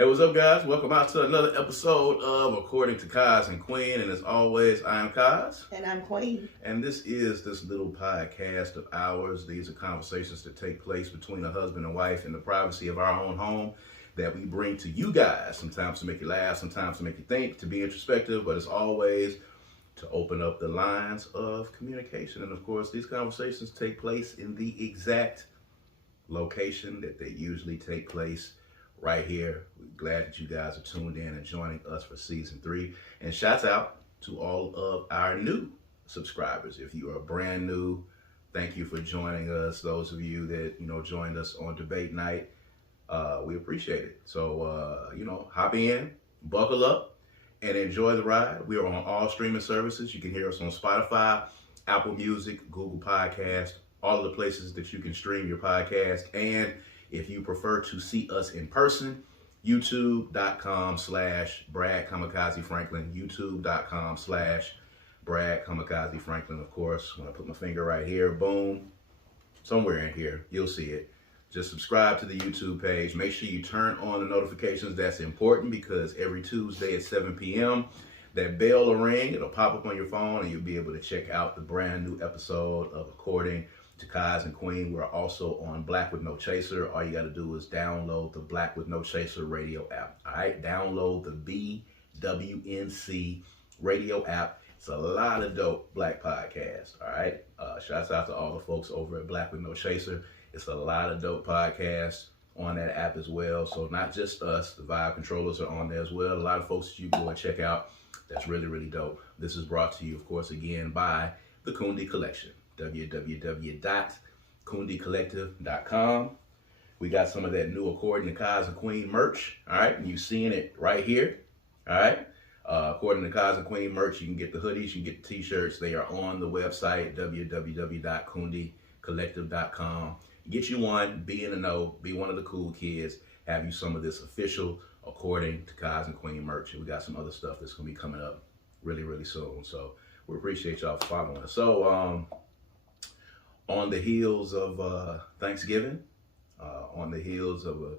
Hey, what's up, guys? Welcome out to another episode of According to Kaz and Queen. And as always, I am Kaz. And I'm Queen. And this is this little podcast of ours. These are conversations that take place between a husband and wife in the privacy of our own home that we bring to you guys. Sometimes to make you laugh, sometimes to make you think, to be introspective, but as always, to open up the lines of communication. And of course, these conversations take place in the exact location that they usually take place, right here. We're glad that you guys are tuned in and joining us for season 3. And shouts out to all of our new subscribers. If you are brand new, thank you for joining us. Those of you that, joined us on debate night, we appreciate it. So, hop in, buckle up, and enjoy the ride. We are on all streaming services. You can hear us on Spotify, Apple Music, Google Podcast, all of the places that you can stream your podcast. And if you prefer to see us in person, youtube.com/Brad Kamikaze Franklin, youtube.com/Brad Kamikaze Franklin. Of course, when I put my finger right here, boom, somewhere in here, you'll see it. Just subscribe to the YouTube page. Make sure you turn on the notifications. That's important because every Tuesday at 7 p.m., that bell will ring. It'll pop up on your phone and you'll be able to check out the brand new episode of According to Kaz and Queen. We're also on Black with No Chaser. All you got to do is download the Black with No Chaser radio app. All right, download the BWNC radio app. It's a lot of dope black podcasts. All right, shouts out to all the folks over at Black with No Chaser. It's a lot of dope podcasts on that app as well. So not just us, the Vibe Controllers are on there as well. A lot of folks that you go and check out. That's really, really dope. This is brought to you, of course, again by the Kundi Collection. www.kundicollective.com. We got some of that new According to Kaz and Queen merch. All right, and you're seeing it right here. All right, According to Kaz and Queen merch, you can get the hoodies, you can get the t-shirts. They are on the website www.kundicollective.com. Get you one, be in the know, be one of the cool kids, have you some of this official According to Kaz and Queen merch. And we got some other stuff that's gonna be coming up really, really soon. So we appreciate y'all following us. So on the heels of Thanksgiving, on the heels of a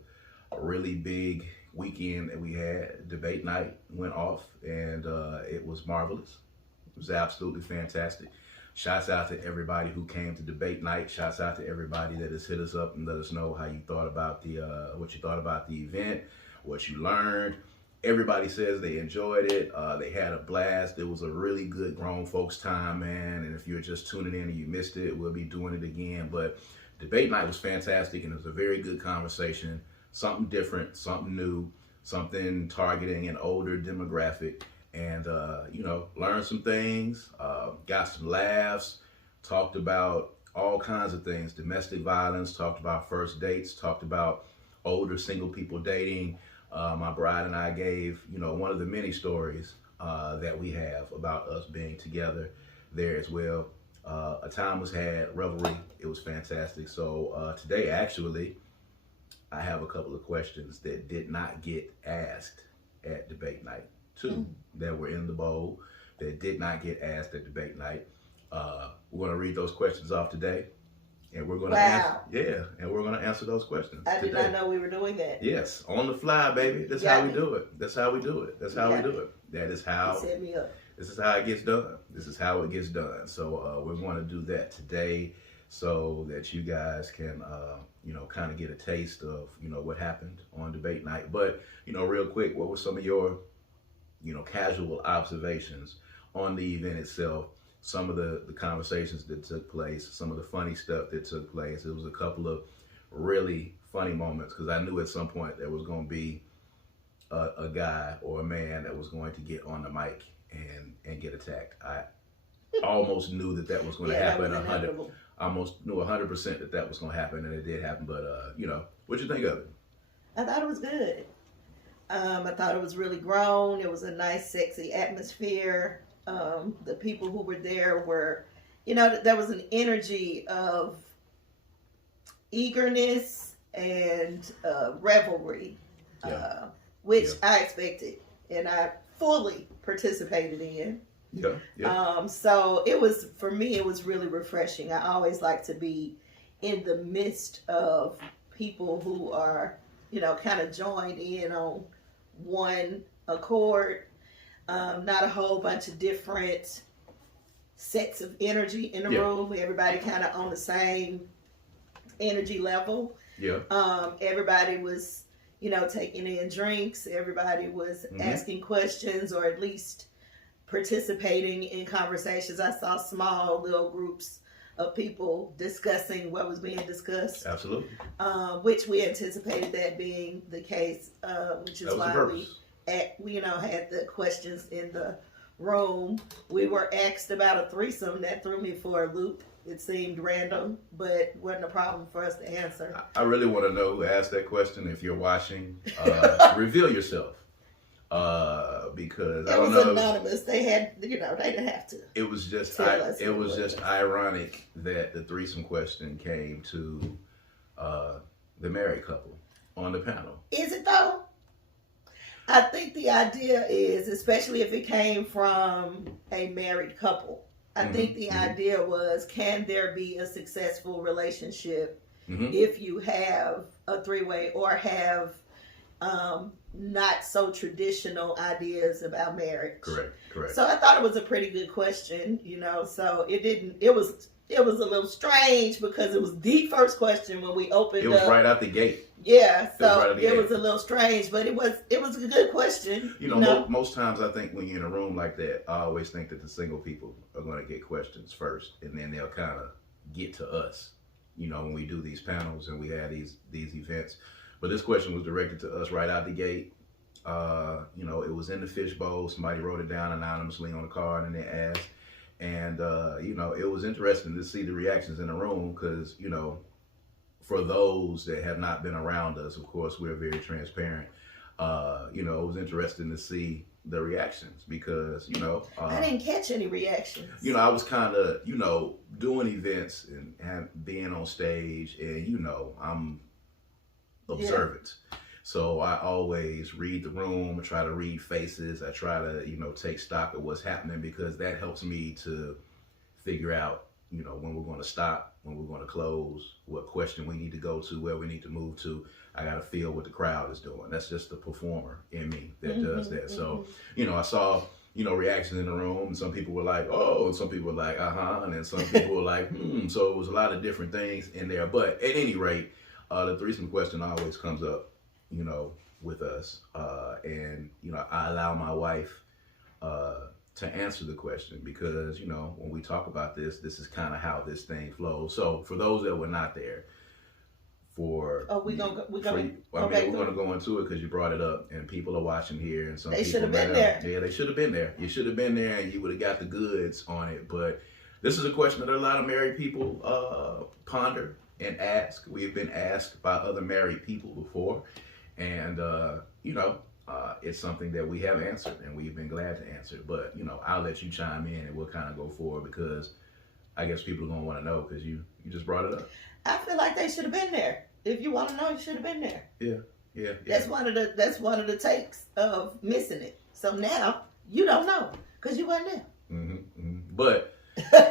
really big weekend that we had, debate night went off, and it was marvelous. It was absolutely fantastic. Shouts out to everybody who came to debate night. Shouts out to everybody that has hit us up and let us know how you thought about what you thought about the event, what you learned. Everybody says they enjoyed it. They had a blast. It was a really good grown folks time, man. And if you're just tuning in and you missed it, we'll be doing it again. But debate night was fantastic, and it was a very good conversation. Something different, something new, something targeting an older demographic. And, learned some things, got some laughs, talked about all kinds of things, domestic violence, talked about first dates, talked about older single people dating. My bride and I gave, one of the many stories that we have about us being together there as well. A time was had, revelry. It was fantastic. So today, actually, I have a couple of questions that did not get asked at debate night. 2 that were in the bowl that did not get asked at debate night. We're going to read those questions off today. And we're going to answer those questions. I did not know we were doing that. Yes, on the fly, baby. That's how we do it. That's how we do it. That's how we do it. That is how. Set me up. This is how it gets done. This is how it gets done. So we're going to do that today, so that you guys can, kind of get a taste of, what happened on debate night. But real quick, what were some of your, casual observations on the event itself? Some of the conversations that took place, some of the funny stuff that took place. It was a couple of really funny moments because I knew at some point there was going to be a guy or a man that was going to get on the mic and get attacked. I almost knew that was going to happen. I almost knew 100% that was going to happen, and it did happen. But what'd you think of it? I thought it was good. I thought it was really grown. It was a nice, sexy atmosphere. The people who were there were, there was an energy of eagerness and revelry, which I expected and I fully participated in. So it was, for me, it was really refreshing. I always like to be in the midst of people who are kind of joined in on one accord. Not a whole bunch of different sets of energy in the room. Everybody kind of on the same energy level. Yeah. Everybody was, taking in drinks. Everybody was asking questions, or at least participating in conversations. I saw small little groups of people discussing what was being discussed. Absolutely. Which we anticipated that being the case, which is why we had the questions in the room. We were asked about a threesome that threw me for a loop. It seemed random, but wasn't a problem for us to answer. I really want to know who asked that question. If you're watching, reveal yourself. Because it was anonymous. They had, they didn't have to. It was just, just ironic that the threesome question came to the married couple on the panel. Is it though? I think the idea is, especially if it came from a married couple, I think the idea was, can there be a successful relationship if you have a three-way or have not so traditional ideas about marriage? Correct. So I thought it was a pretty good question, so it was a little strange because it was the first question when we opened up. It was right out the gate. Yeah, so it was a little strange, but it was a good question. Most times I think when you're in a room like that, I always think that the single people are going to get questions first, and then they'll kind of get to us, when we do these panels and we have these events. But this question was directed to us right out the gate. It was in the fishbowl. Somebody wrote it down anonymously on a card and they asked. And, it was interesting to see the reactions in the room because, for those that have not been around us, of course, we're very transparent. It was interesting to see the reactions because, I didn't catch any reactions. I was kind of, doing events and being on stage and, I'm observant. Yeah. So I always read the room, I try to read faces, I try to, take stock of what's happening because that helps me to figure out, when we're going to stop, when we're going to close, what question we need to go to, where we need to move to. I got to feel what the crowd is doing. That's just the performer in me that does that. So, I saw, reactions in the room, and some people were like, oh, and some people were like, and then some people were like, So it was a lot of different things in there. But at any rate, the threesome question always comes up, with us. And, I allow my wife to answer the question because, when we talk about this is kind of how this thing flows. So for those that were not there, we're going to go into it because you brought it up and people are watching here and some people should have been there. Yeah, they should have been there. You should have been there and you would have got the goods on it. But this is a question that a lot of married people ponder and ask. We've been asked by other married people before. And, it's something that we have answered and we've been glad to answer. But, I'll let you chime in and we'll kind of go forward because I guess people are going to want to know because you just brought it up. I feel like they should have been there. If you want to know, you should have been there. Yeah. That's one of the takes of missing it. So now you don't know because you weren't there. But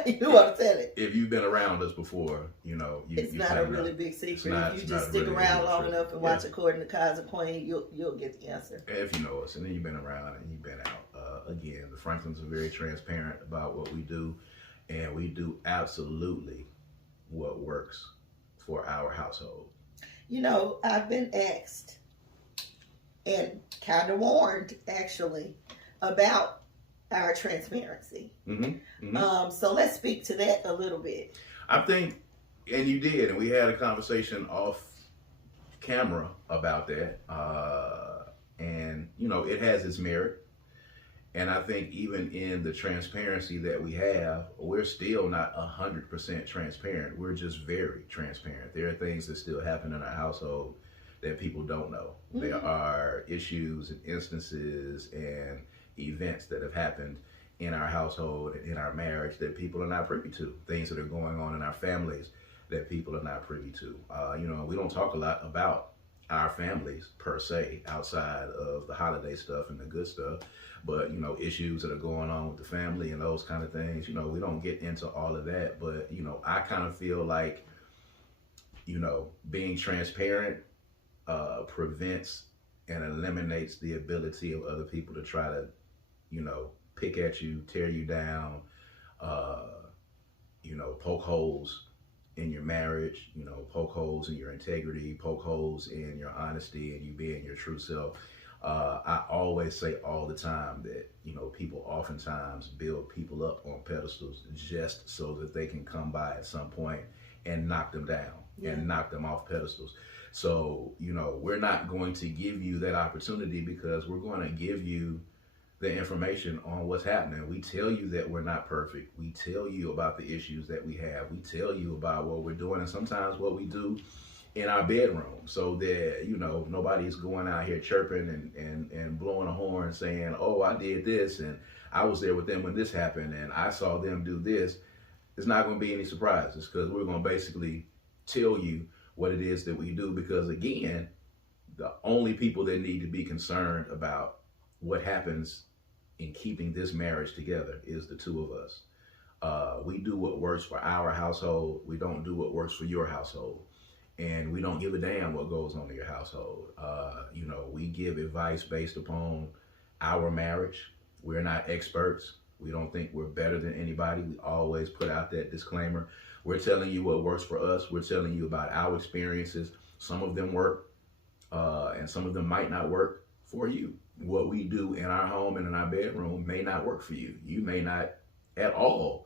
you want to tell it. If you've been around us before, it's not a really big secret. If you just stick around long enough and watch According to Kaz Queen, you'll get the answer. If you know us, and then you've been around and you've been out. Again, the Franklins are very transparent about what we do, and we do absolutely what works for our household. I've been asked and kind of warned, actually, about our transparency. So let's speak to that a little bit. I think, and you did, and we had a conversation off camera about that. And, it has its merit. And I think even in the transparency that we have, we're still not 100% transparent. We're just very transparent. There are things that still happen in our household that people don't know. There are issues and instances and events that have happened in our household and in our marriage that people are not privy to. Things that are going on in our families that people are not privy to. We don't talk a lot about our families per se outside of the holiday stuff and the good stuff. But, issues that are going on with the family and those kind of things, we don't get into all of that. But, I kind of feel like, being transparent prevents and eliminates the ability of other people to try to, pick at you, tear you down, uh, poke holes in your marriage, poke holes in your integrity, poke holes in your honesty and you being your true self. I always say all the time that, people oftentimes build people up on pedestals just so that they can come by at some point and knock them down and knock them off pedestals. So, we're not going to give you that opportunity because we're going to give you the information on what's happening. We tell you that we're not perfect. We tell you about the issues that we have. We tell you about what we're doing and sometimes what we do in our bedroom so that, nobody's going out here chirping and blowing a horn saying, oh, I did this and I was there with them when this happened and I saw them do this. It's not going to be any surprises because we're going to basically tell you what it is that we do because, again, the only people that need to be concerned about what happens in keeping this marriage together is the two of us. We do what works for our household. We don't do what works for your household. And we don't give a damn what goes on in your household. We give advice based upon our marriage. We're not experts. We don't think we're better than anybody. We always put out that disclaimer. We're telling you what works for us. We're telling you about our experiences. Some of them work, and some of them might not work for you. What we do in our home and in our bedroom may not work for you. You may not at all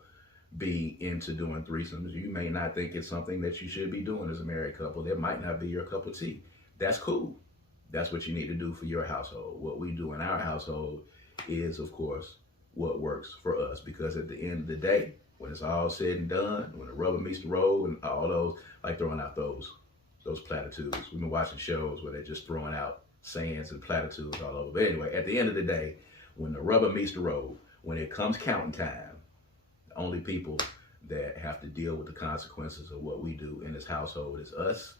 be into doing threesomes. You may not think it's something that you should be doing as a married couple. That might not be your cup of tea. That's cool. That's what you need to do for your household. What we do in our household is, of course, what works for us. Because at the end of the day, when it's all said and done, when the rubber meets the road and all those, like throwing out those platitudes. We've been watching shows where they're just throwing out sayings and platitudes all over. But anyway, at the end of the day, when the rubber meets the road, when it comes counting time, the only people that have to deal with the consequences of what we do in this household is us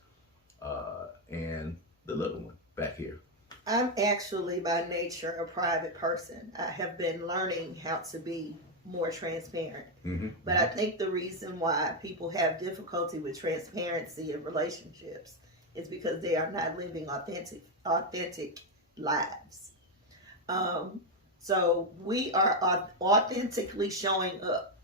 and the little one back here. I'm actually by nature a private person. I have been learning how to be more transparent. But I think the reason why people have difficulty with transparency in relationships is because they are not living authentic lives. So we are authentically showing up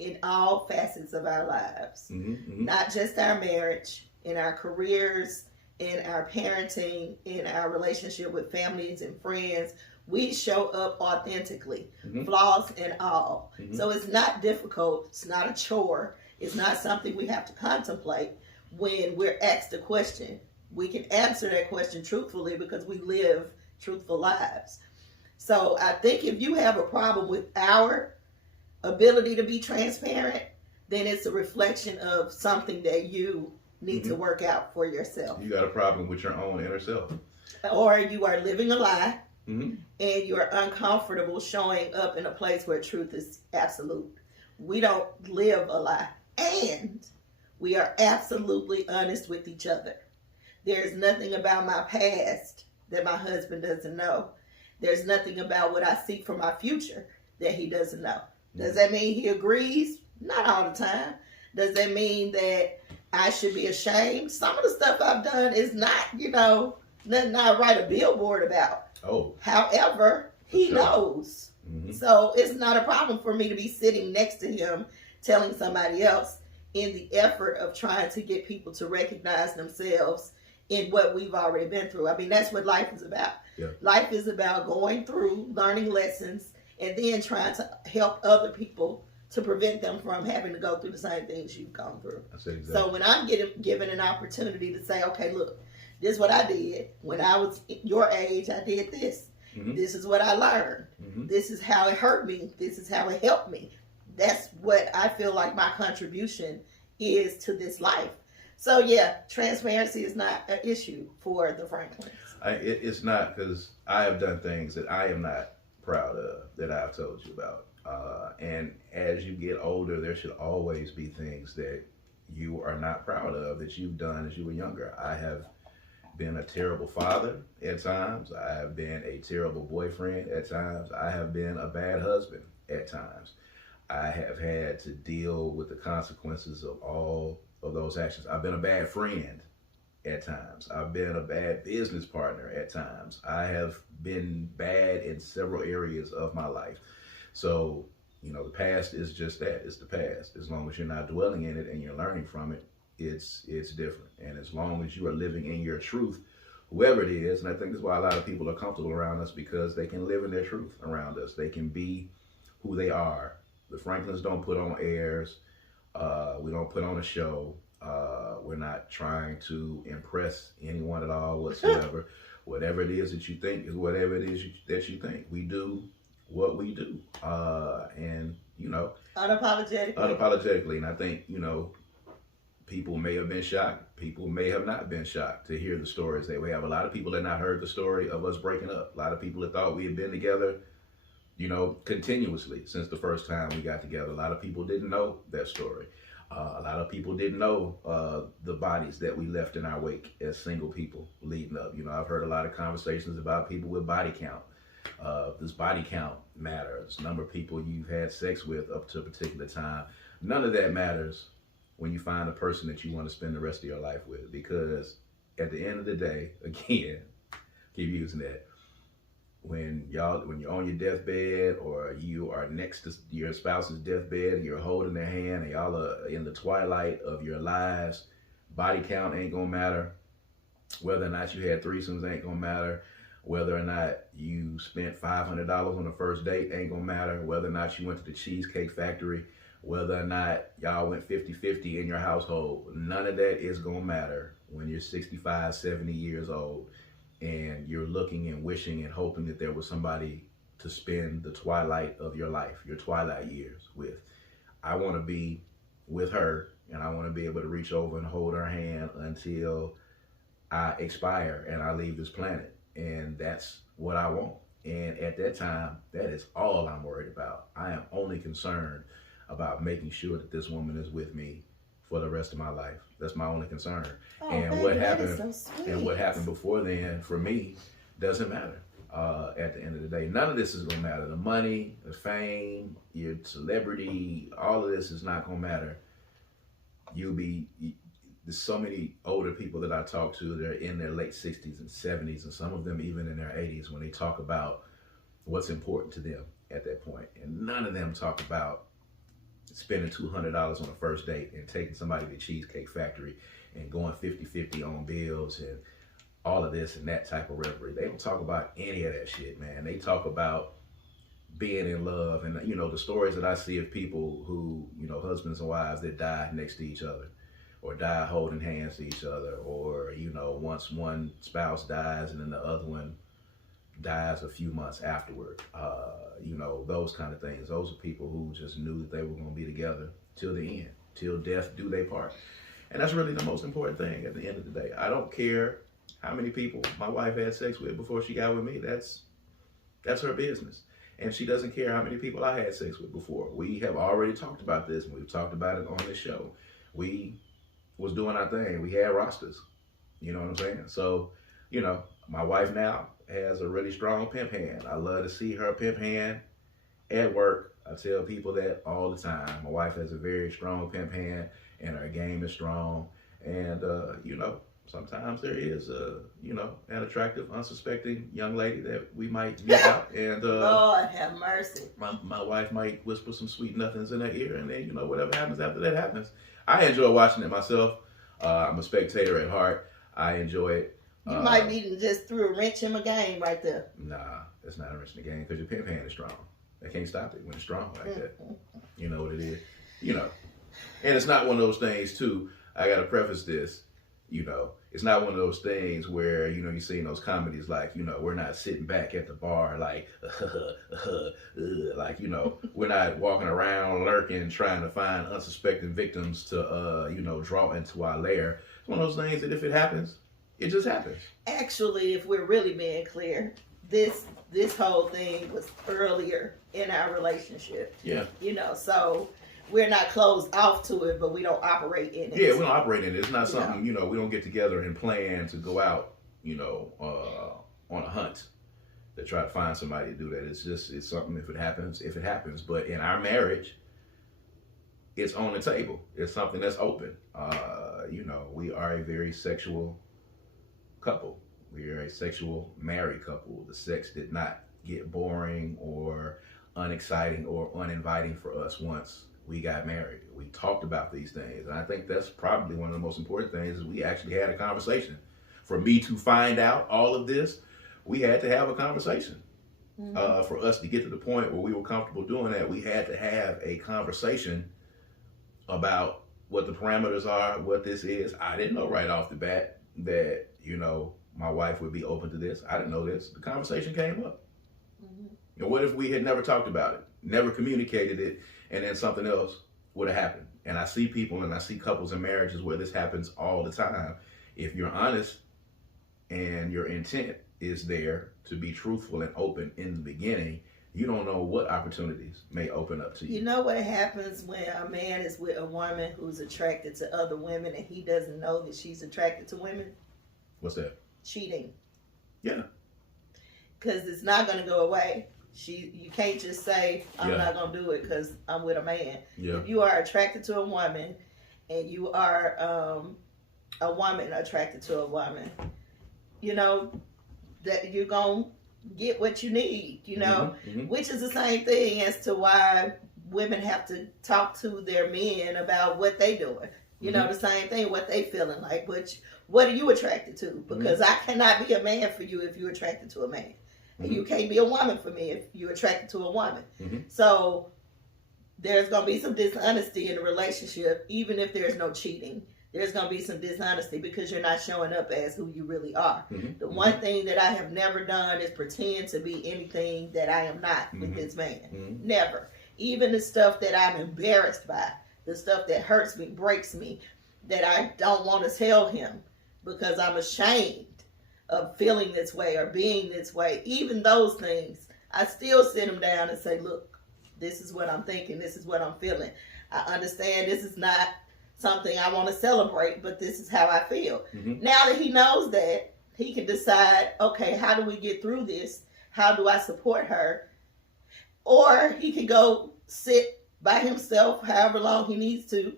in all facets of our lives, not just our marriage, in our careers, in our parenting, in our relationship with families and friends. We show up authentically, flaws and all. So it's not difficult. It's not a chore. It's not something we have to contemplate when we're asked a question. We can answer that question truthfully because we live truthful lives. So I think if you have a problem with our ability to be transparent, then it's a reflection of something that you need to work out for yourself. You got a problem with your own inner self. Or you are living a lie. And you're uncomfortable showing up in a place where truth is absolute. We don't live a lie. And we are absolutely honest with each other. There's nothing about my past that my husband doesn't know. There's nothing about what I seek for my future that he doesn't know. Does that mean he agrees? Not all the time. Does that mean that I should be ashamed? Some of the stuff I've done is not, nothing I write a billboard about. Oh. However, he knows. So it's not a problem for me to be sitting next to him telling somebody else in the effort of trying to get people to recognize themselves in what we've already been through. I mean, that's what life is about. Yeah. Life is about going through, learning lessons, and then trying to help other people to prevent them from having to go through the same things you've gone through. Exactly. So when I'm given an opportunity to say, okay, look, this is what I did. When I was your age, I did this. This is what I learned. This is how it hurt me. This is how it helped me. That's what I feel like my contribution is to this life. So yeah, transparency is not an issue for the Franklins. It's not, because I have done things that I am not proud of that I've told you about. And as you get older, there should always be things that you are not proud of that you've done as you were younger. I have been a terrible father at times. I have been a terrible boyfriend at times. I have been a bad husband at times. I have had to deal with the consequences of all of those actions. I've been a bad friend at times. I've been a bad business partner at times. I have been bad in several areas of my life. So, the past is just that. It's the past. As long as you're not dwelling in it and you're learning from it, it's different. And as long as you are living in your truth, whoever it is, and I think that's why a lot of people are comfortable around us, because they can live in their truth around us. They can be who they are. The Franklins don't put on airs. We don't put on a show. We're not trying to impress anyone at all whatsoever. Whatever it is that you think is whatever it is that you think. We do what we do. And, Unapologetically. And I think, people may have been shocked. People may have not been shocked to hear the stories that we have. A lot of people had not heard the story of us breaking up. A lot of people had thought we had been together, continuously since the first time we got together. A lot of people didn't know that story. A lot of people didn't know the bodies that we left in our wake as single people leading up. I've heard a lot of conversations about people with body count. Does body count matter? The number of people you've had sex with up to a particular time. None of that matters when you find a person that you want to spend the rest of your life with. Because at the end of the day, again, keep using that. When you're on your deathbed, or you are next to your spouse's deathbed and you're holding their hand and y'all are in the twilight of your lives, body count ain't gonna matter. Whether or not you had threesomes ain't gonna matter. Whether or not you spent $500 on the first date ain't gonna matter. Whether or not you went to the Cheesecake Factory, whether or not y'all went 50-50 in your household, none of that is gonna matter when you're 65, 70 years old. And you're looking and wishing and hoping that there was somebody to spend the twilight of your life, your twilight years with. I want to be with her, and I want to be able to reach over and hold her hand until I expire and I leave this planet. And that's what I want. And at that time, that is all I'm worried about. I am only concerned about making sure that this woman is with me for the rest of my life. That's my only concern. And what happened before then for me doesn't matter. At the end of the day, none of this is gonna matter. The money, the fame, your celebrity, all of this is not gonna matter. There's so many older people that I talk to that are in their late 60s and 70s, and some of them even in their 80s, when they talk about what's important to them at that point. And none of them talk about spending $200 on a first date and taking somebody to the Cheesecake Factory and going 50-50 on bills and all of this and that type of revelry. They don't talk about any of that shit, man. They talk about being in love. And, the stories that I see of people who, husbands and wives that die next to each other, or die holding hands to each other, or, once one spouse dies and then the other one dies a few months afterward. Those kind of things. Those are people who just knew that they were going to be together till the end, till death do they part. And that's really the most important thing at the end of the day. I don't care how many people my wife had sex with before she got with me. That's her business. And she doesn't care how many people I had sex with before. We have already talked about this, and we've talked about it on this show. We was doing our thing. We had rosters. You know what I'm saying? So, my wife now has a really strong pimp hand. I love to see her pimp hand at work. I tell people that all the time. My wife has a very strong pimp hand, and her game is strong. And, sometimes there is an attractive, unsuspecting young lady that we might meet out. And Lord have mercy. My wife might whisper some sweet nothings in her ear, and then, whatever happens after that happens. I enjoy watching it myself. I'm a spectator at heart. I enjoy it. You might be just threw a wrench in my game right there. Nah, that's not a wrench in the game, because your pimp hand is strong. They can't stop it when it's strong like that. You know what it is. And it's not one of those things, too. I got to preface this. It's not one of those things where, you see in those comedies, like, we're not sitting back at the bar like, like, we're not walking around lurking, trying to find unsuspecting victims to, draw into our lair. It's one of those things that if it happens, it just happens. Actually, if we're really being clear, this whole thing was earlier in our relationship. Yeah. So we're not closed off to it, but we don't operate in it. Yeah, we don't operate in it. It's not something, we don't get together and plan to go out, on a hunt to try to find somebody to do that. It's something, if it happens. But in our marriage, it's on the table. It's something that's open. We are a very sexual couple. We are a sexual married couple. The sex did not get boring or unexciting or uninviting for us once we got married. We talked about these things. And I think that's probably one of the most important things is we actually had a conversation. For me to find out all of this, we had to have a conversation. For us to get to the point where we were comfortable doing that, we had to have a conversation about what the parameters are, what this is. I didn't know right off the bat that, my wife would be open to this. I didn't know this. The conversation came up. And what if we had never talked about it, never communicated it, and then something else would have happened? And I see people and I see couples and marriages where this happens all the time. If you're honest and your intent is there to be truthful and open in the beginning, you don't know what opportunities may open up to you. You know what happens when a man is with a woman who's attracted to other women and he doesn't know that she's attracted to women? What's that? Cheating. Yeah. Because it's not going to go away. You can't just say, I'm not going to do it because I'm with a man. Yeah. If you are attracted to a woman and you are a woman attracted to a woman, that you're going to get what you need, which is the same thing as to why women have to talk to their men about what they doing. The same thing, what they feeling like, what are you attracted to? Because I cannot be a man for you if you're attracted to a man. And you can't be a woman for me if you're attracted to a woman. So there's going to be some dishonesty in the relationship, even if there's no cheating. There's going to be some dishonesty because you're not showing up as who you really are. The one thing that I have never done is pretend to be anything that I am not with this man. Never. Even the stuff that I'm embarrassed by, the stuff that hurts me, breaks me, that I don't want to tell him because I'm ashamed of feeling this way or being this way. Even those things, I still sit him down and say, look, this is what I'm thinking. This is what I'm feeling. I understand this is not something I want to celebrate, but this is how I feel. Now that he knows that, he can decide, okay, how do we get through this? How do I support her? Or he can go sit by himself however long he needs to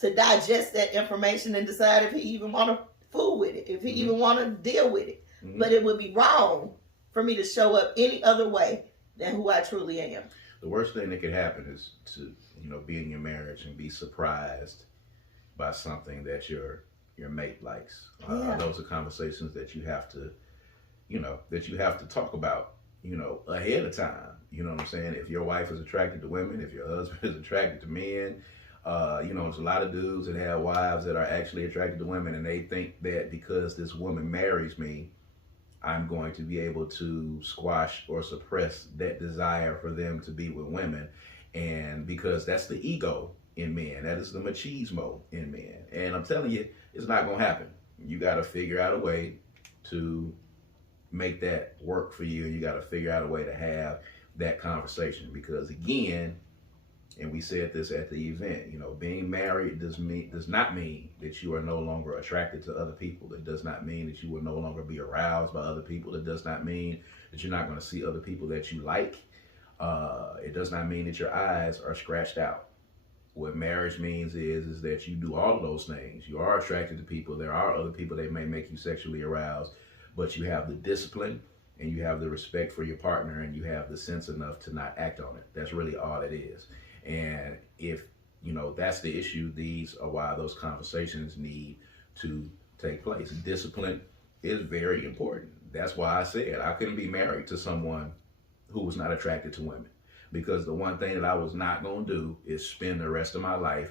digest that information and decide if he even want to fool with it, if he even want to deal with it. But it would be wrong for me to show up any other way than who I truly am. The worst thing that could happen is to, be in your marriage and be surprised by something that your mate likes. Those are conversations that you have to, that you have to talk about, ahead of time. You know what I'm saying? If your wife is attracted to women, if your husband is attracted to men, there's a lot of dudes that have wives that are actually attracted to women, and they think that because this woman marries me, I'm going to be able to squash or suppress that desire for them to be with women. And because that's the ego in men, that is the machismo in men. And I'm telling you, it's not going to happen. You got to figure out a way to make that work for you. You got to figure out a way to have that conversation, because again, and we said this at the event, being married does not mean that you are no longer attracted to other people. It does not mean that you will no longer be aroused by other people. It does not mean that you're not going to see other people that you like. It does not mean that your eyes are scratched out. What marriage means is that you do all of those things. You are attracted to people. There are other people that may make you sexually aroused, but you have the discipline and you have the respect for your partner and you have the sense enough to not act on it. That's really all it is. And if, that's the issue, these are why those conversations need to take place. Discipline is very important. That's why I said I couldn't be married to someone who was not attracted to women, because the one thing that I was not going to do is spend the rest of my life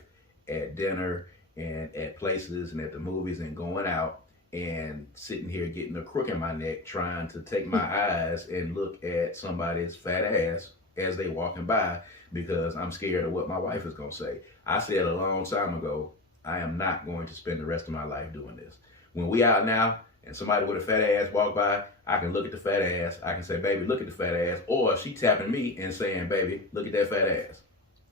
at dinner and at places and at the movies and going out and sitting here getting a crook in my neck trying to take my eyes and look at somebody's fat ass as they walking by, because I'm scared of what my wife is going to say. I said a long time ago, I am not going to spend the rest of my life doing this. When we out now and somebody with a fat ass walk by, I can look at the fat ass. I can say, baby, look at the fat ass. Or she tapping me and saying, baby, look at that fat ass.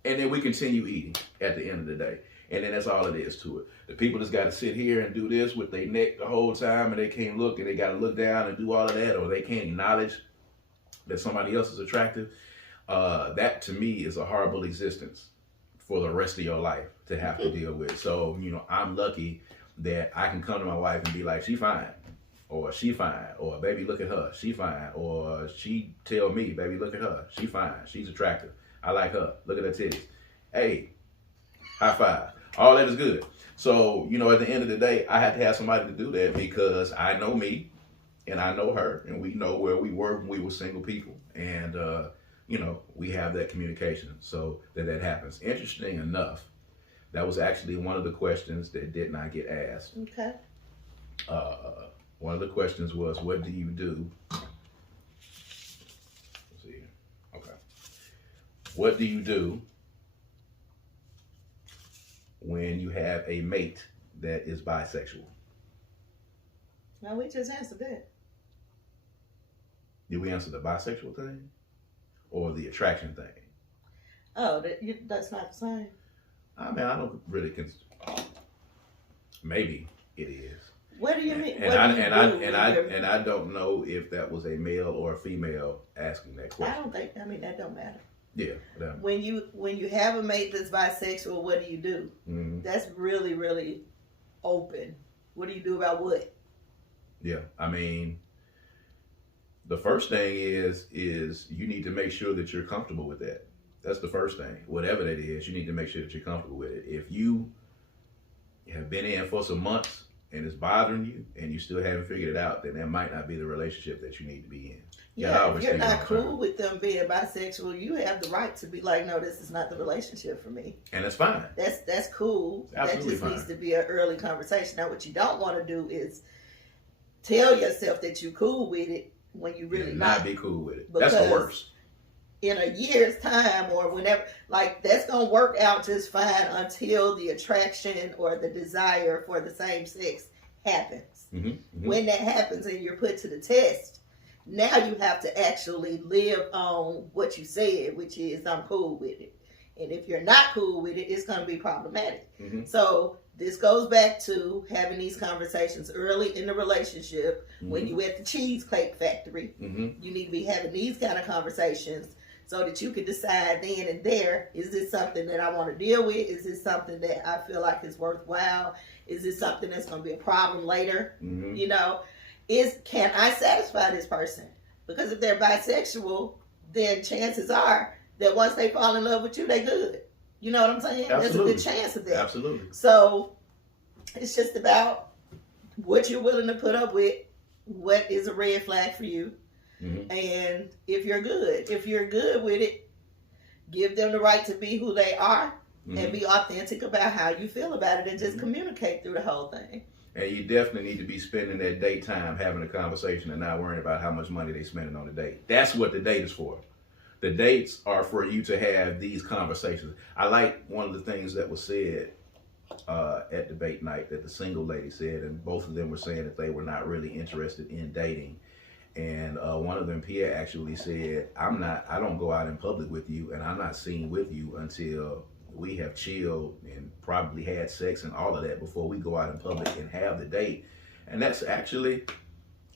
And then we continue eating at the end of the day. And then that's all it is to it. The people just got to sit here and do this with their neck the whole time, and they can't look, and they got to look down and do all of that, or they can't acknowledge that somebody else is attractive. That to me is a horrible existence for the rest of your life to have to deal with. So, I'm lucky that I can come to my wife and be like, she fine. or she fine, or baby, look at her, she fine, or she tell me, baby, look at her, she fine, she's attractive, I like her, look at her titties. Hey, high five. All that is good. So, you know, at the end of the day, I had to have somebody to do that because I know me and I know her and we know where we were when we were single people. And, you know, we have that communication so that happens. Interesting enough, that was actually one of the questions that did not get asked. Okay. One of the questions was, what do you do? Let's see. Okay. What do you do when you have a mate that is bisexual? Now we just answered that. Did we answer the bisexual thing or the attraction thing? Oh, that's not the same. I mean, I don't really maybe it is. What do you mean? And I don't know if that was a male or a female asking that question. I don't think. I mean, that don't matter. Yeah. When you have a mate that's bisexual, what do you do? Mm-hmm. That's really, really open. What do you do about what? Yeah, I mean, the first thing is you need to make sure that you're comfortable with that. That's the first thing. Whatever that is, you need to make sure that you're comfortable with it. If you have been in for some months and it's bothering you and you still haven't figured it out, then that might not be the relationship that you need to be in. Yeah, if you're not cool with them being bisexual, you have the right to be like, no, this is not the relationship for me. And it's fine. That's cool. Absolutely that just fine. Needs to be an early conversation. Now, what you don't want to do is tell yourself that you're cool with it when you really not be cool with it. That's the worst. In a year's time or whenever, like, that's going to work out just fine until the attraction or the desire for the same sex happens. Mm-hmm, mm-hmm. When that happens and you're put to the test, now you have to actually live on what you said, which is, I'm cool with it. And if you're not cool with it, it's going to be problematic. Mm-hmm. So this goes back to having these conversations early in the relationship. Mm-hmm. When you at the cheesecake factory, mm-hmm. you need to be having these kind of conversations so that you can decide then and there, is this something that I want to deal with? Is this something that I feel like is worthwhile? Is this something that's going to be a problem later? Mm-hmm. You know, can I satisfy this person? Because if they're bisexual, then chances are that once they fall in love with you, they good. You know what I'm saying? Absolutely. There's a good chance of that. Absolutely. So it's just about what you're willing to put up with, what is a red flag for you, mm-hmm. and if you're good with it, give them the right to be who they are, mm-hmm. and be authentic about how you feel about it, and just mm-hmm. communicate through the whole thing. And you definitely need to be spending that date time having a conversation and not worrying about how much money they're spending on the date. That's what the date is for. The dates are for you to have these conversations. I like one of the things that was said at debate night that the single lady said, and both of them were saying that they were not really interested in dating. And one of them, Pia, actually said, I don't go out in public with you, and I'm not seen with you until we have chilled and probably had sex and all of that before we go out in public and have the date. And that's actually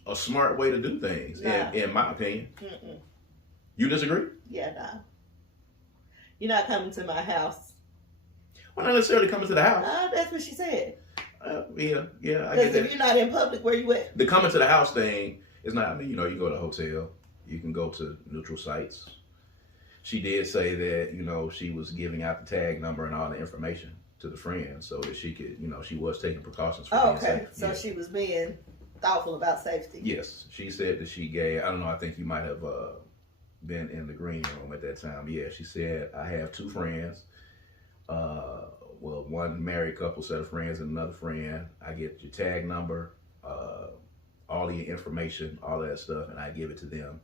a smart way to do things, in my opinion. Mm-mm. You disagree? Yeah, no. You're not coming to my house. Well, not necessarily coming to the house. That's what she said. Yeah, I get that. Because if you're not in public, where you at? The coming to the house thing is not, I mean, you know, you go to a hotel, you can go to neutral sites. She did say that, you know, she was giving out the tag number and all the information to the friend so that she could, you know, she was taking precautions for being safe. So she was being thoughtful about safety. Yes. She said that she gave, I don't know, I think you might have been in the green room at that time. Yeah, she said, I have two friends. Well, one married couple set of friends and another friend. I get your tag number, all of your information, all that stuff, and I give it to them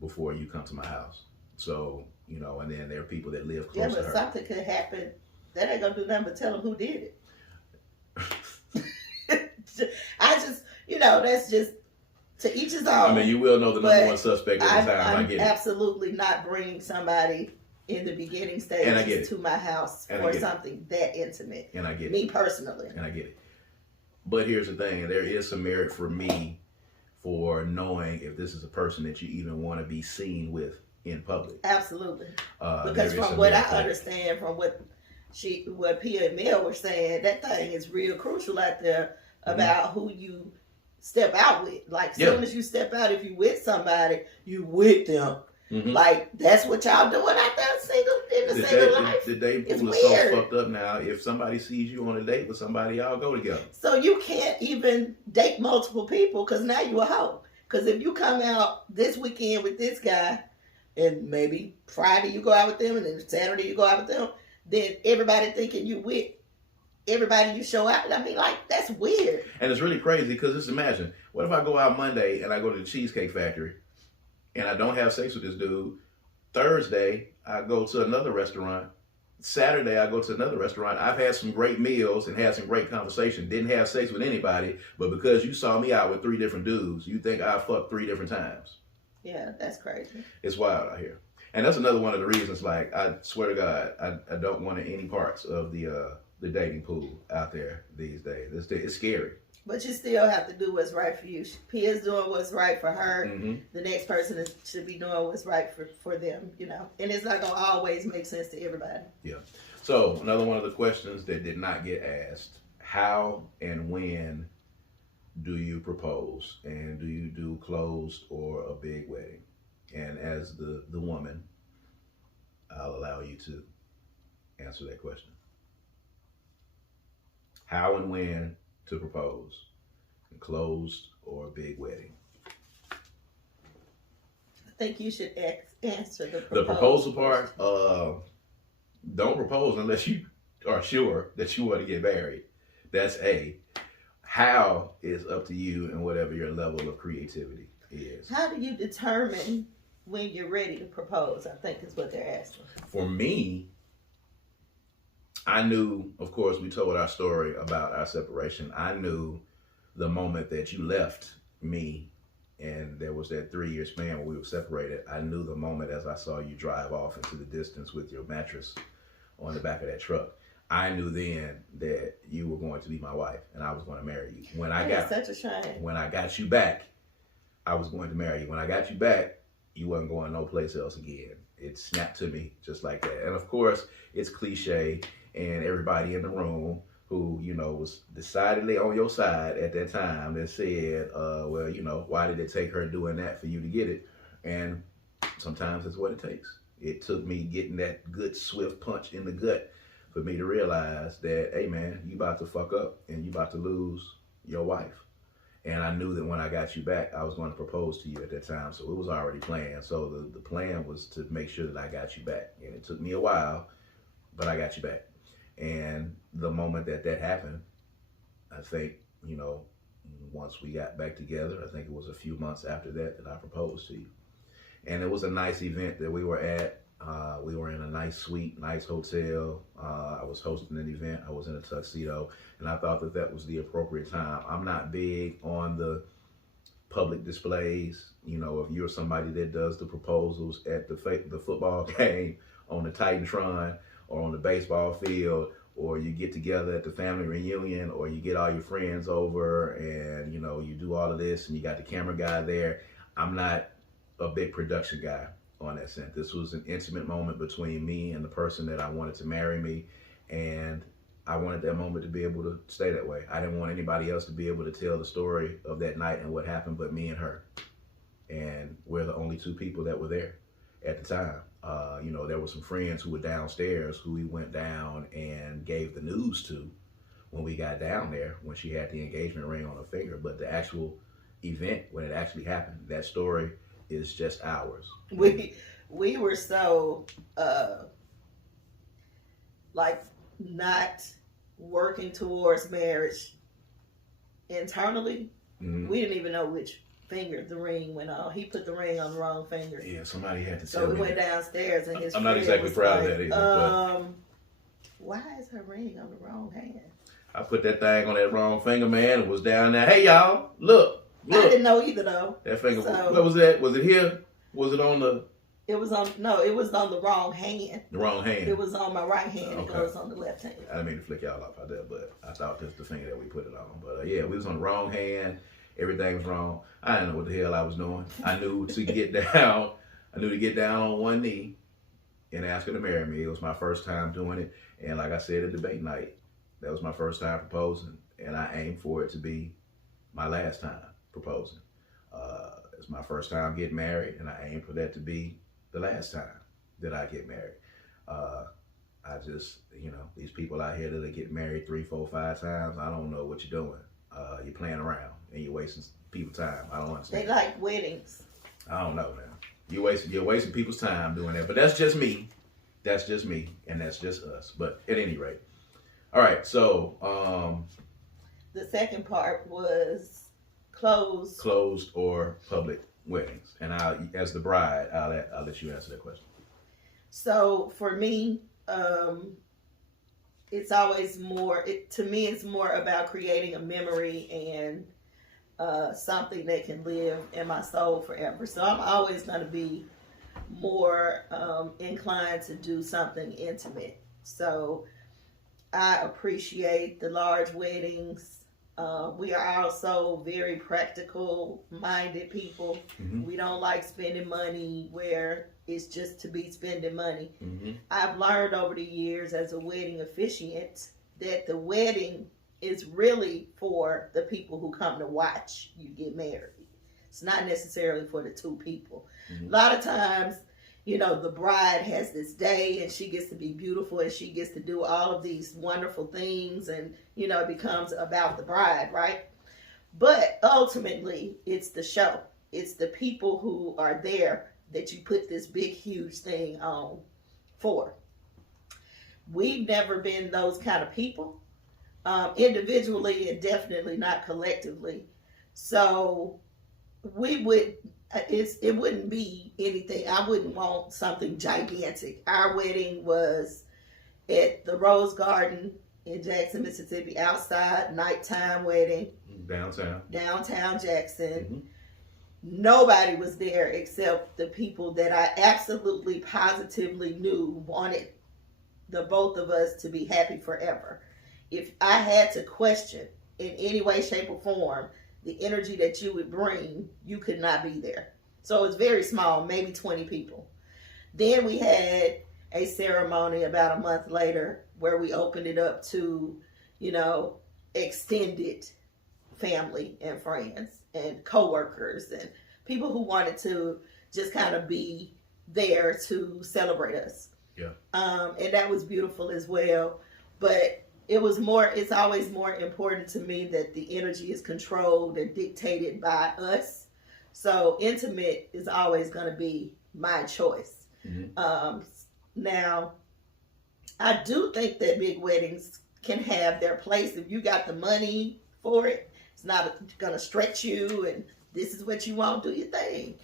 before you come to my house. So, you know, and then there are people that live close to her. Yeah, but something could happen. That ain't gonna do nothing but tell them who did it. I just, you know, that's just to each his own. I mean, you will know the number one suspect at the time. I get it. I'm absolutely not bringing somebody in the beginning stages to my house for something that intimate. And I get it. Me personally. And I get it. But here's the thing. There is some merit for me for knowing if this is a person that you even want to be seen with in public. Absolutely. Because from what I understand, from what Pia and Mel were saying, that thing is real crucial out there about who you step out with. Like, soon as you step out, if you with somebody, you with them. Mm-hmm. Like, that's what y'all doing out there in the single life. The dating pool is so fucked up now. If somebody sees you on a date with somebody, y'all go together. So you can't even date multiple people because now you a hoe. Because if you come out this weekend with this guy, and maybe Friday you go out with them, and then Saturday you go out with them, then everybody thinking you with everybody you show out. I mean, like, that's weird. And it's really crazy because just imagine, what if I go out Monday and I go to the Cheesecake Factory and I don't have sex with this dude? Thursday, I go to another restaurant. Saturday, I go to another restaurant. I've had some great meals and had some great conversation. Didn't have sex with anybody, but because you saw me out with 3 different dudes, you think I fucked 3 different times. Yeah, that's crazy. It's wild out here. And that's another one of the reasons, like, I swear to God, I don't want any parts of the dating pool out there these days. It's scary. But you still have to do what's right for you. Pia's doing what's right for her. Mm-hmm. The next person should be doing what's right for them, you know. And it's not going to always make sense to everybody. Yeah. So, another one of the questions that did not get asked, how and when do you propose? And do you do closed or a big wedding? And as the woman, I'll allow you to answer that question. How and when to propose? Closed or a big wedding? I think you should answer the proposal. The proposal part, don't propose unless you are sure that you want to get married. That's A. How is up to you and whatever your level of creativity is. How do you determine when you're ready to propose? I think is what they're asking. For me, I knew, of course, we told our story about our separation. I knew the moment that you left me and there was that 3-year span where we were separated. I knew the moment as I saw you drive off into the distance with your mattress on the back of that truck. I knew then that you were going to be my wife and I was going to marry you. Such a shame. When I got you back, I was going to marry you. When I got you back, you wasn't going no place else again. It snapped to me just like that. And of course, it's cliche. And everybody in the room who, you know, was decidedly on your side at that time that said, well, you know, why did it take her doing that for you to get it? And sometimes that's what it takes. It took me getting that good, swift punch in the gut for me to realize that, hey, man, you about to fuck up and you about to lose your wife. And I knew that when I got you back, I was going to propose to you at that time. So it was already planned. So the plan was to make sure that I got you back. And it took me a while, but I got you back. And the moment that happened, I think, you know, once we got back together, I think it was a few months after that I proposed to you. And it was a nice event that we were at. We were in a nice suite, nice hotel. I was hosting an event. I was in a tuxedo. And I thought that was the appropriate time. I'm not big on the public displays. You know, if you're somebody that does the proposals at the football game on the Titantron, or on the baseball field, or you get together at the family reunion, or you get all your friends over and, you know, you do all of this and you got the camera guy there. I'm not a big production guy on that sense. This was an intimate moment between me and the person that I wanted to marry me. And I wanted that moment to be able to stay that way. I didn't want anybody else to be able to tell the story of that night and what happened but me and her. And we're the only 2 people that were there at the time. You know, there were some friends who were downstairs who we went down and gave the news to when we got down there, when she had the engagement ring on her finger. But the actual event, when it actually happened, that story is just ours. We were so, like, not working towards marriage internally. Mm-hmm. We didn't even know which finger the ring went on. He put the ring on the wrong finger. Yeah, somebody had to tell me. So we went downstairs and his I'm not exactly proud of that either. Why is her ring on the wrong hand? I put that thing on that wrong finger, man, and was down there. Hey, y'all, look. I didn't know either, though. That finger, what was that? Was it here? Was it on the... It was on the wrong hand. The wrong hand? It was on my right hand. Okay. It goes on the left hand. I didn't mean to flick y'all off out there, but I thought that's the finger that we put it on. But yeah, we was on the wrong hand. Everything was wrong. I didn't know what the hell I was doing. I knew to get down. I knew to get down on one knee and ask her to marry me. It was my first time doing it. And like I said at debate night, that was my first time proposing. And I aimed for it to be my last time. proposing. It's my first time getting married, and I aim for that to be the last time that I get married. I just, these people out here that get married 3, 4, 5 times, I don't know what you're doing. You're playing around and you're wasting people's time. I don't understand. They like weddings. I don't know, man. You're wasting people's time doing that. But that's just me. That's just me, and that's just us. But at any rate, all right. So the second part was closed or public weddings, and as the bride, I'll let you answer that question. So for me, it's always more. To me, it's more about creating a memory and something that can live in my soul forever. So I'm always going to be more inclined to do something intimate. So I appreciate the large weddings. We are also very practical minded people. Mm-hmm. We don't like spending money where it's just to be spending money. Mm-hmm. I've learned over the years as a wedding officiant that the wedding is really for the people who come to watch you get married. It's not necessarily for the two people. Mm-hmm. A lot of times, the bride has this day and she gets to be beautiful and she gets to do all of these wonderful things, and it becomes about the bride, right? But ultimately, it's the show. It's the people who are there that you put this big, huge thing on for. We've never been those kind of people. Individually and definitely not collectively. So it wouldn't be anything. I wouldn't want something gigantic. Our wedding was at the Rose Garden in Jackson, Mississippi, outside, nighttime wedding. Downtown Jackson. Mm-hmm. Nobody was there except the people that I absolutely positively knew wanted the both of us to be happy forever. If I had to question in any way, shape, or form the energy that you would bring, you could not be there. So it's very small, maybe 20 people. Then we had a ceremony about a month later where we opened it up to, extended family and friends and coworkers and people who wanted to just kind of be there to celebrate us. Yeah. And that was beautiful as well. But it's always more important to me that the energy is controlled and dictated by us. So intimate is always going to be my choice. Mm-hmm. Now, I do think that big weddings can have their place if you got the money for it. It's not going to stretch you and this is what you want, do your thing.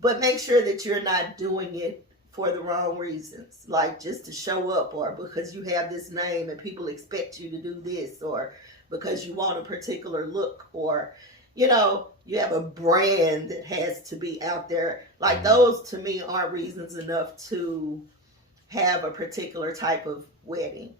But make sure that you're not doing it for the wrong reasons, like just to show up, or because you have this name and people expect you to do this, or because you want a particular look, or you have a brand that has to be out there. Like those to me aren't reasons enough to have a particular type of wedding.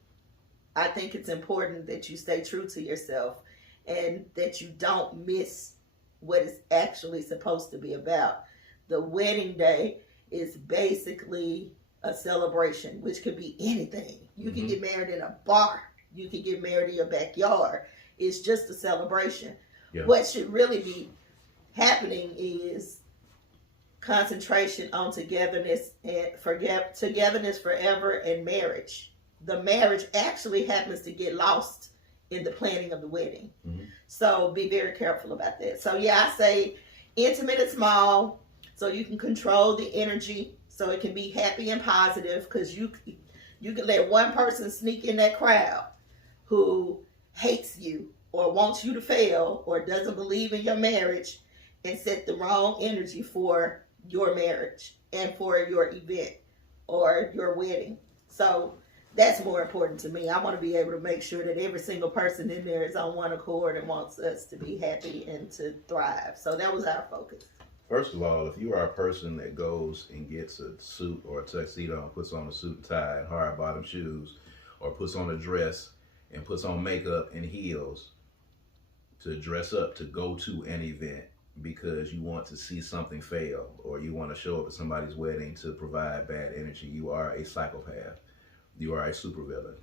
I think it's important that you stay true to yourself and that you don't miss what it's actually supposed to be about. The wedding day is basically a celebration, which could be anything. You can get married in a bar. You can get married in your backyard. It's just a celebration. Yeah. What should really be happening is concentration on togetherness forever and marriage. The marriage actually happens to get lost in the planning of the wedding. Mm-hmm. So be very careful about that. So I say intimate and small, so you can control the energy, so it can be happy and positive, because you can let one person sneak in that crowd who hates you or wants you to fail or doesn't believe in your marriage and set the wrong energy for your marriage and for your event or your wedding. So that's more important to me. I want to be able to make sure that every single person in there is on one accord and wants us to be happy and to thrive. So that was our focus. First of all, if you are a person that goes and gets a suit or a tuxedo and puts on a suit and tie and hard bottom shoes, or puts on a dress and puts on makeup and heels to dress up to go to an event because you want to see something fail, or you want to show up at somebody's wedding to provide bad energy, you are a psychopath. You are a supervillain.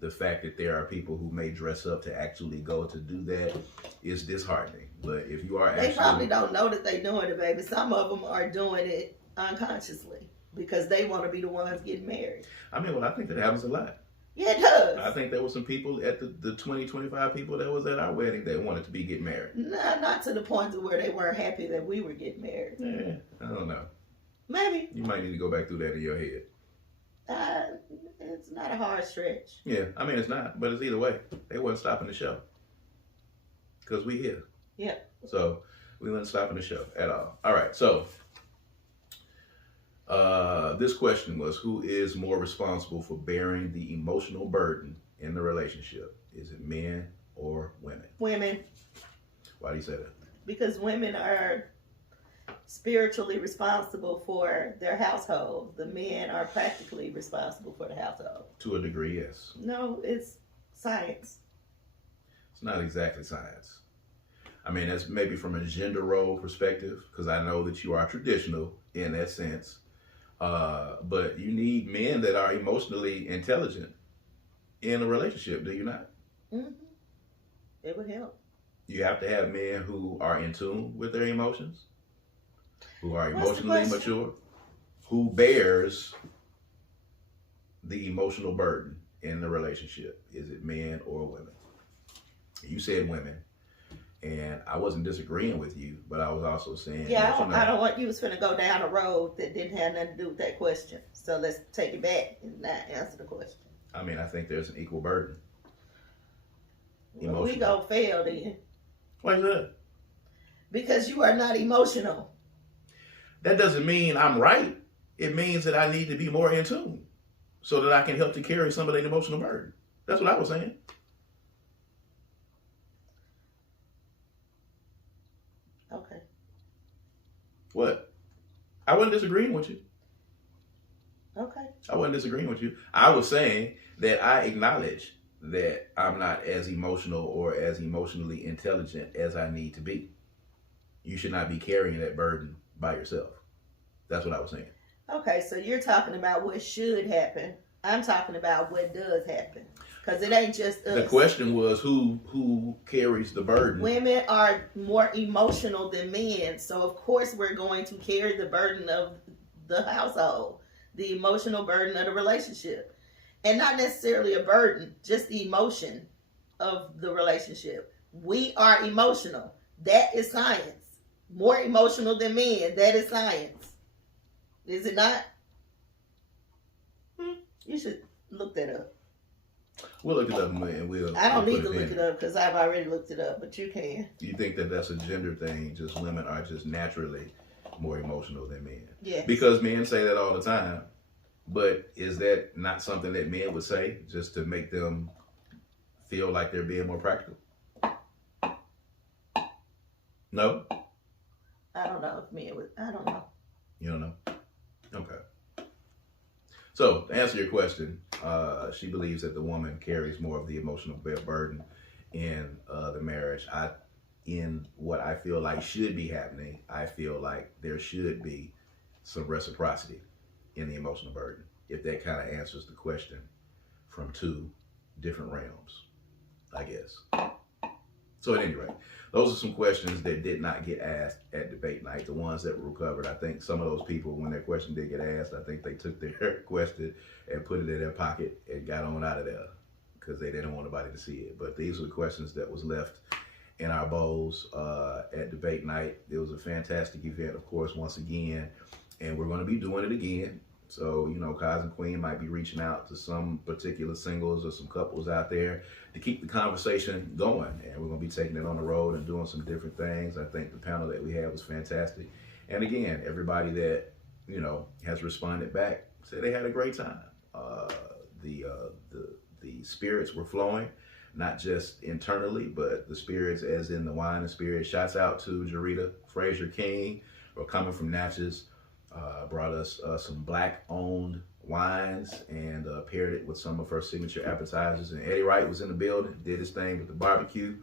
The fact that there are people who may dress up to actually go to do that is disheartening. But if you are actually... They probably don't know that they're doing it, baby. Some of them are doing it unconsciously because they want to be the ones getting married. I mean, well, I think that happens a lot. Yeah, it does. I think there were some people at the 20, 25 people that was at our wedding that wanted to be getting married. No, not to the point where they weren't happy that we were getting married. Yeah, I don't know. Maybe. You might need to go back through that in your head. It's not a hard stretch. Yeah, I mean, it's not, but it's either way. They wasn't stopping the show. Because we here. Yeah. So, we weren't stopping the show at all. All right, so, this question was, who is more responsible for bearing the emotional burden in the relationship? Is it men or women? Women. Why do you say that? Because women are spiritually responsible for their household. The men are practically responsible for the household. To a degree, yes. No, it's science. It's not exactly science. I mean, that's maybe from a gender role perspective, because I know that you are traditional in that sense. But you need men that are emotionally intelligent in a relationship, do you not? Mm-hmm. It would help. You have to have men who are in tune with their emotions, who are emotionally mature, who bears the emotional burden in the relationship. Is it men or women? You said women, and I wasn't disagreeing with you, but I was also saying... Yeah, I don't want you was finna go down a road that didn't have nothing to do with that question. So let's take it back and not answer the question. I mean, I think there's an equal burden. Well, we gonna fail then. Why is that? Because you are not emotional. That doesn't mean I'm right. It means that I need to be more in tune so that I can help to carry some of that emotional burden. That's what I was saying. Okay. What? I wasn't disagreeing with you. Okay. I wasn't disagreeing with you. I was saying that I acknowledge that I'm not as emotional or as emotionally intelligent as I need to be. You should not be carrying that burden by yourself. That's what I was saying. Okay, so you're talking about what should happen. I'm talking about what does happen. Because it ain't just us. The question was who carries the burden. Women are more emotional than men. So, of course, we're going to carry the burden of the household. The emotional burden of the relationship. And not necessarily a burden, just the emotion of the relationship. We are emotional. That is science. More emotional than men. That is science. Is it not? You should look that up. We'll look it up and we'll... I don't need to look it up because I've already looked it up, but you can. You think that that's a gender thing? Just women are just naturally more emotional than men? Yeah. Because men say that all the time. But is that not something that men would say just to make them feel like they're being more practical? No? I don't know if men would. I don't know. You don't know? Okay. So, to answer your question, she believes that the woman carries more of the emotional burden in the marriage. In what I feel like should be happening, I feel like there should be some reciprocity in the emotional burden, if that kind of answers the question from two different realms, I guess. So at any rate, those are some questions that did not get asked at debate night, the ones that were covered. I think some of those people, when their question did get asked, I think they took their question and put it in their pocket and got on out of there because they didn't want nobody to see it. But these were the questions that was left in our bowls at debate night. It was a fantastic event, of course, once again. And we're going to be doing it again. So, you know, Kaz Queen might be reaching out to some particular singles or some couples out there to keep the conversation going. And we're going to be taking it on the road and doing some different things. I think the panel that we had was fantastic. And again, everybody that, you know, has responded back said they had a great time. The spirits were flowing, not just internally, but the spirits as in the wine and spirit. Shouts out to Jarita Fraser King for coming from Natchez. Brought us some black-owned wines and paired it with some of her signature appetizers. And Eddie Wright was in the building, did his thing with the barbecue,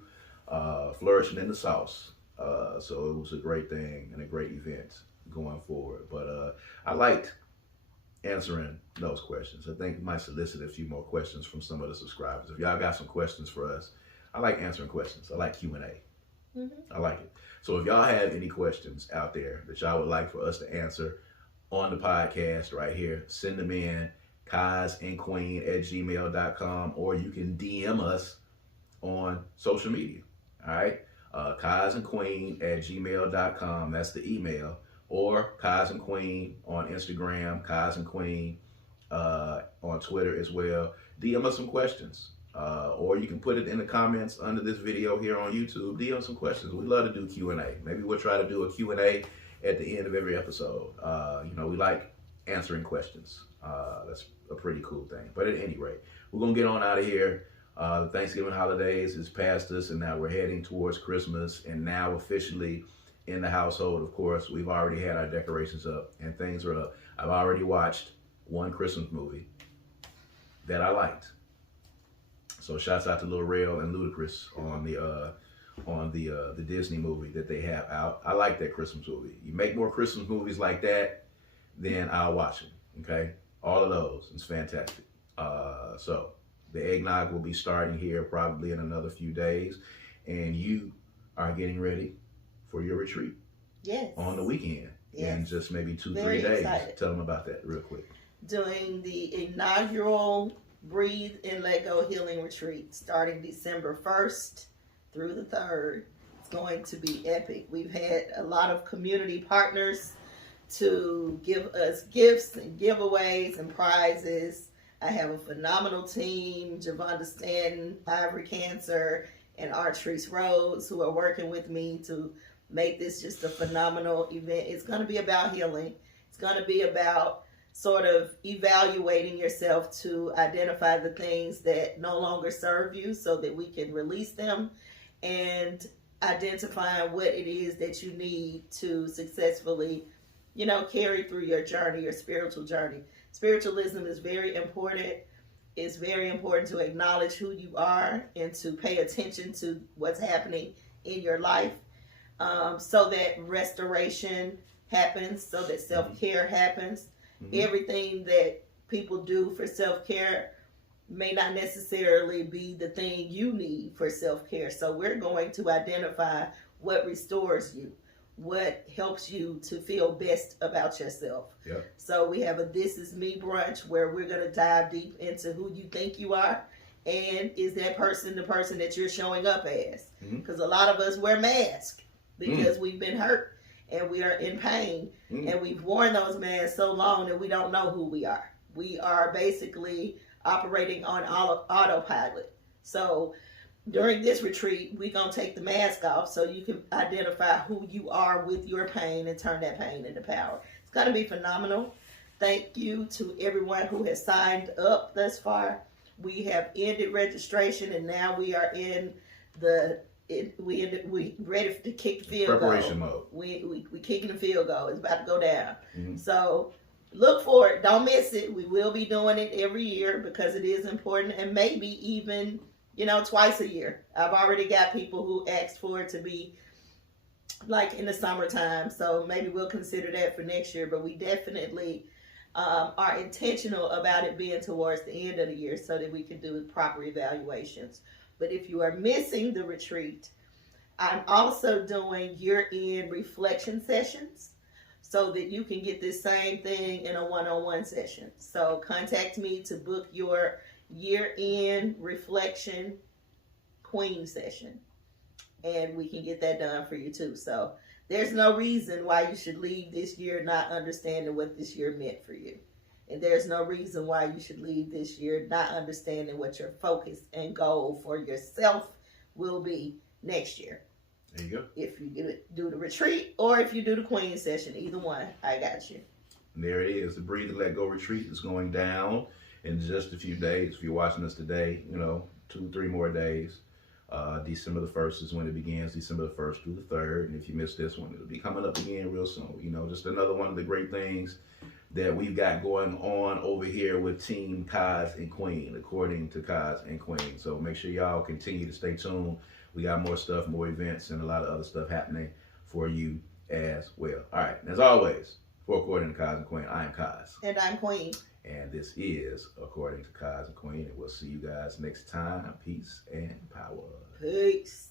flourishing in the sauce. So it was a great thing and a great event going forward. But I liked answering those questions. I think we might solicit a few more questions from some of the subscribers. If y'all got some questions for us, I like answering questions. I like Q&A. I like it. So if y'all have any questions out there that y'all would like for us to answer on the podcast right here, send them in, kazandqueen@gmail.com, or you can DM us on social media. All right. kazandqueen@gmail.com. That's the email. Or Kaz and Queen on Instagram, Kaz and Queen on Twitter as well. DM us some questions. Or you can put it in the comments under this video here on YouTube. DM some questions. We love to do Q&A. Maybe we'll try to do a Q&A at the end of every episode. We like answering questions. That's a pretty cool thing. But at any rate, we're going to get on out of here. The Thanksgiving holidays is past us, and now we're heading towards Christmas. And now officially in the household, of course, we've already had our decorations up and things are up. I've already watched one Christmas movie that I liked. So shouts out to Lil Rel and Ludacris on the Disney movie that they have out. I like that Christmas movie. You make more Christmas movies like that, then I'll watch them. Okay, all of those. It's fantastic. So the eggnog will be starting here probably in another few days, and you are getting ready for your retreat. Yes. On the weekend. Yes. In just maybe 2-3 days. Excited. Tell them about that real quick. Doing the inaugural Breathe and Let Go Healing Retreat starting December 1st through the 3rd. It's going to be epic. We've had a lot of community partners to give us gifts and giveaways and prizes. I have a phenomenal team, Javonda Stanton, Ivory Cancer, and Artrice Rhodes, who are working with me to make this just a phenomenal event. It's going to be about healing. It's going to be about sort of evaluating yourself to identify the things that no longer serve you so that we can release them, and identifying what it is that you need to successfully, carry through your journey, your spiritual journey. Spiritualism is very important. It's very important to acknowledge who you are and to pay attention to what's happening in your life, so that restoration happens, so that self-care happens. Everything that people do for self-care may not necessarily be the thing you need for self-care. So we're going to identify what restores you, what helps you to feel best about yourself. Yep. So we have a This Is Me brunch where we're going to dive deep into who you think you are, and is that person the person that you're showing up as? Because a lot of us wear masks because we've been hurt and we are in pain, and we've worn those masks so long that we don't know who we are. We are basically operating on autopilot. So during this retreat, we're going to take the mask off so you can identify who you are with your pain and turn that pain into power. It's going to be phenomenal. Thank you to everyone who has signed up thus far. We have ended registration, and now we are in we ready to kick the field Preparation goal. mode. We kicking the field goal. It's about to go down. So look for it. Don't miss it. We will be doing it every year because it is important, and maybe even twice a year. I've already got people who asked for it to be like in the summertime, so maybe we'll consider that for next year. But we definitely are intentional about it being towards the end of the year so that we can do proper evaluations. But if you are missing the retreat, I'm also doing year-end reflection sessions so that you can get this same thing in a one-on-one session. So contact me to book your year-end reflection queen session, and we can get that done for you too. So there's no reason why you should leave this year not understanding what this year meant for you. And there's no reason why you should leave this year not understanding what your focus and goal for yourself will be next year. There you go. If you do the retreat or if you do the queen session, either one, I got you. And there it is. The Breathe and Let Go retreat is going down in just a few days. If you're watching us today, 2-3 more days. December the 1st is when it begins, December the 1st through the 3rd. And if you missed this one, it'll be coming up again real soon. Just another one of the great things that we've got going on over here with Team Kaz and Queen, according to Kaz and Queen. So make sure y'all continue to stay tuned. We got more stuff, more events, and a lot of other stuff happening for you as well. All right, as always, For According to Kaz and Queen, I am Kaz. And I'm Queen. And this is According to Kaz and Queen. And we'll see you guys next time. Peace and power. Peace.